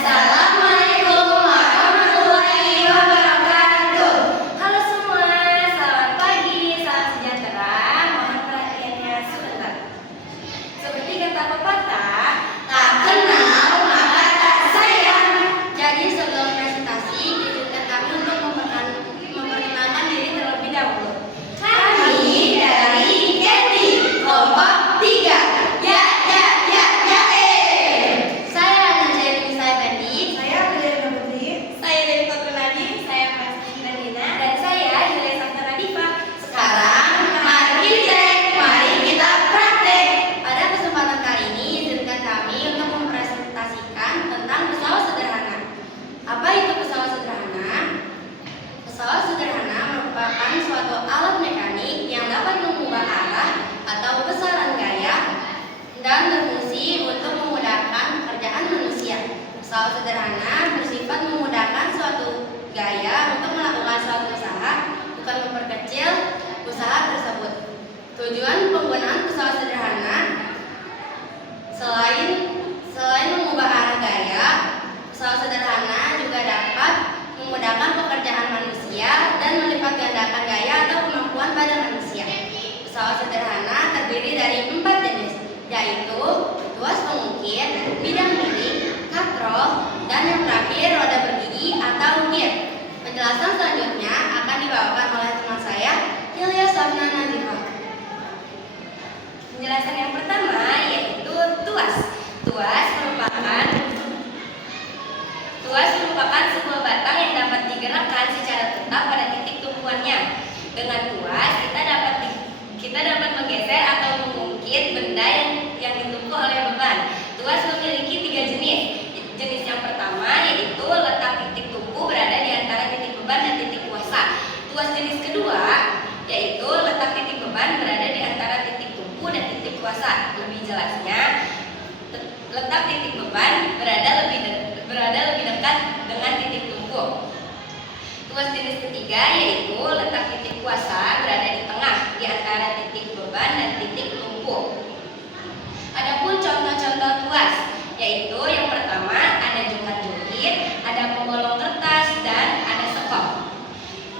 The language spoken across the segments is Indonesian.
Assalamualaikum warahmatullahi wabarakatuh. Halo semua, selamat pagi, salam sejahtera. Mohon perhatiannya sebentar. Seperti kata pepatah, tak kenal maka tak sayang. Jadi sebelum presentasi, izinkan kami untuk memperkenalkan diri terlebih dahulu. Kami dari Keti, kelompok 3. Suatu alat mekanik yang dapat mengubah arah atau besaran gaya dan berfungsi untuk memudahkan pekerjaan manusia. Pesawat sederhana bersifat memudahkan suatu gaya untuk melakukan suatu usaha, bukan memperkecil usaha tersebut. Tujuan penggunaan pesawat sederhana selain mengubah arah gaya, pesawat sederhana juga dapat memudahkan pekerjaan manusia dan melipat gandakan gaya atau kemampuan pada manusia. Pesawat sederhana terdiri dari 4 jenis, yaitu tuas pengukir, bidang miring, katrol, dan yang terakhir roda bergigi atau gear. Penjelasan selanjutnya akan dibawakan oleh teman saya, Hilya Safna Nazifah. Penjelasan yang pertama yaitu tuas. Tuas merupakan sebuah batang yang dapat digerakkan secara tetap pada titik tumpuannya. Dengan tuas, kita dapat menggeser atau mengungkit benda yang ditumpuk oleh beban. Tuas memiliki 3 jenis. Jenis yang pertama yaitu letak titik tumpu berada di antara titik beban dan titik kuasa. Tuas jenis kedua yaitu letak titik beban berada di antara titik tumpu dan titik kuasa. Lebih jelasnya, letak titik beban berada lebih dekat dengan titik tumpu. Tuas jenis ketiga yaitu letak titik kuasa berada di tengah di antara titik beban dan titik tumpu. Adapun contoh-contoh tuas yaitu yang pertama ada jungkat jukir, ada pembolong kertas, dan ada sekop.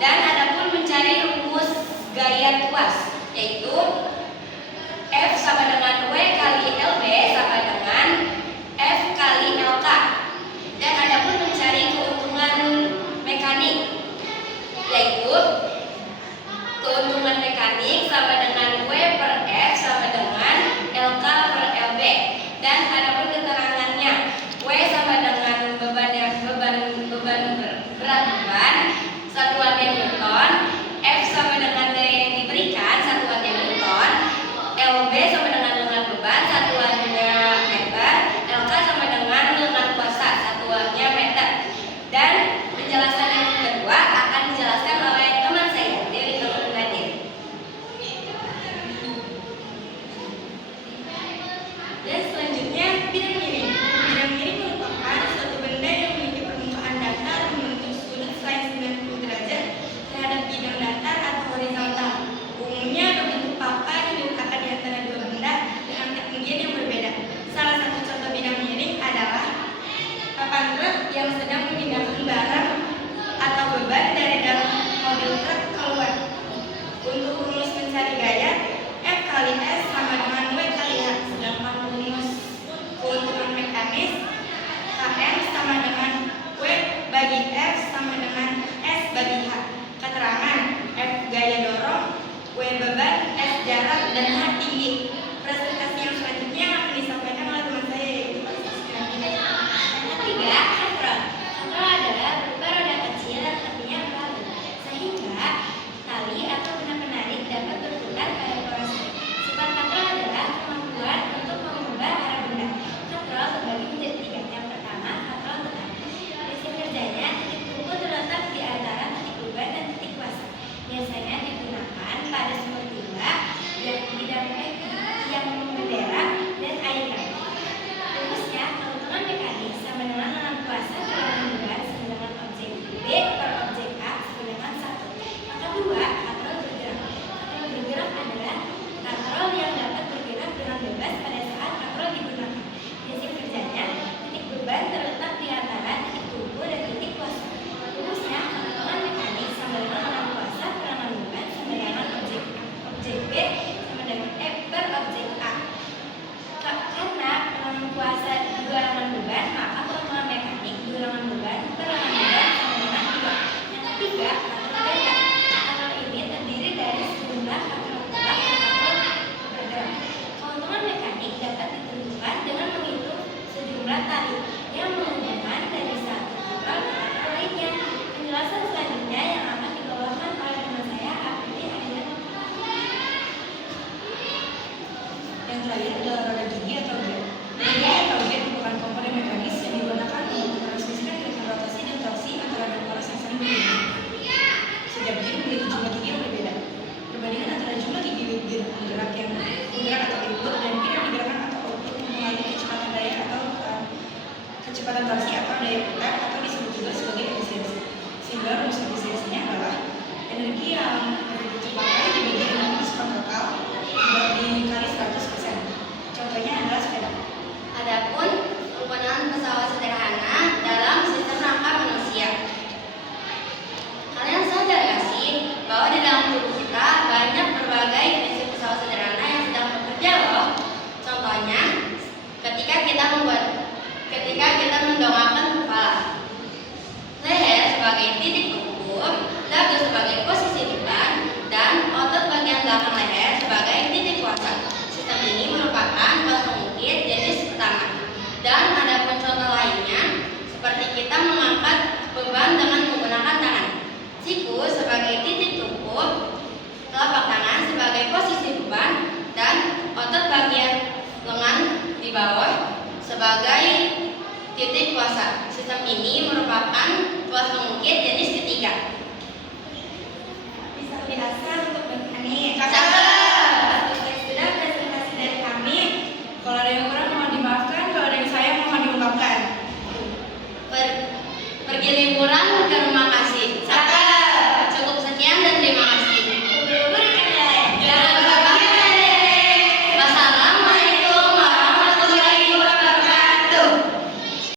Dan adapun mencari rumus gaya tuas yaitu F sama dengan W kali LB sama dengan F kali LK. Dan adapun mencari keuntungan mekanik yaitu aliran tali yang menghubungkan dari satu tempat ke tempat lainnya. Penjelasan selanjutnya yang akan dibawakan oleh teman saya, Aprili Aida. Yang terakhir adalah roda gigi atau gen. Roda gigi atau gen merupakan komponen mekanis yang digunakan untuk mentransmisikan gerakan rotasi dan torsi antara dua poros yang saling berhubungan. Setiap gen memiliki jumlah gigi yang berbeda. Perbandingan antara jumlah gigi penggerak yang menggerak atau input dan gen yang digerakkan atau output mempengaruhi kecepatan daya atau kecepatan torsi atau daya putar atau disebut juga sebagai efisiensi. Sehingga rumus efisiensinya adalah energi yang dicapai dibagi energi diskon total dikali 100%. Contohnya adalah sepeda. Adapun penggunaan pesawat sederhana dalam sistem rangka manusia. Kalian sadar gak sih bahwa di dalam tubuh kita banyak berbagai prinsip pesawat sederhana yang sedang bekerja loh. Contohnya, ketika kita mendongakkan kepala, leher sebagai titik tumpu, dagu sebagai posisi beban, dan otot bagian belakang leher sebagai titik kuasa. Sistem ini merupakan kelas mengukir jenis pertama. Dan ada pun contoh lainnya, seperti kita mengangkat beban dengan menggunakan tangan. Siku sebagai titik tumpu, telapak tangan sebagai posisi beban, dan otot bagian lengan di bawah sebagai titik kuasa. Sistem ini merupakan kelas mengukir jenis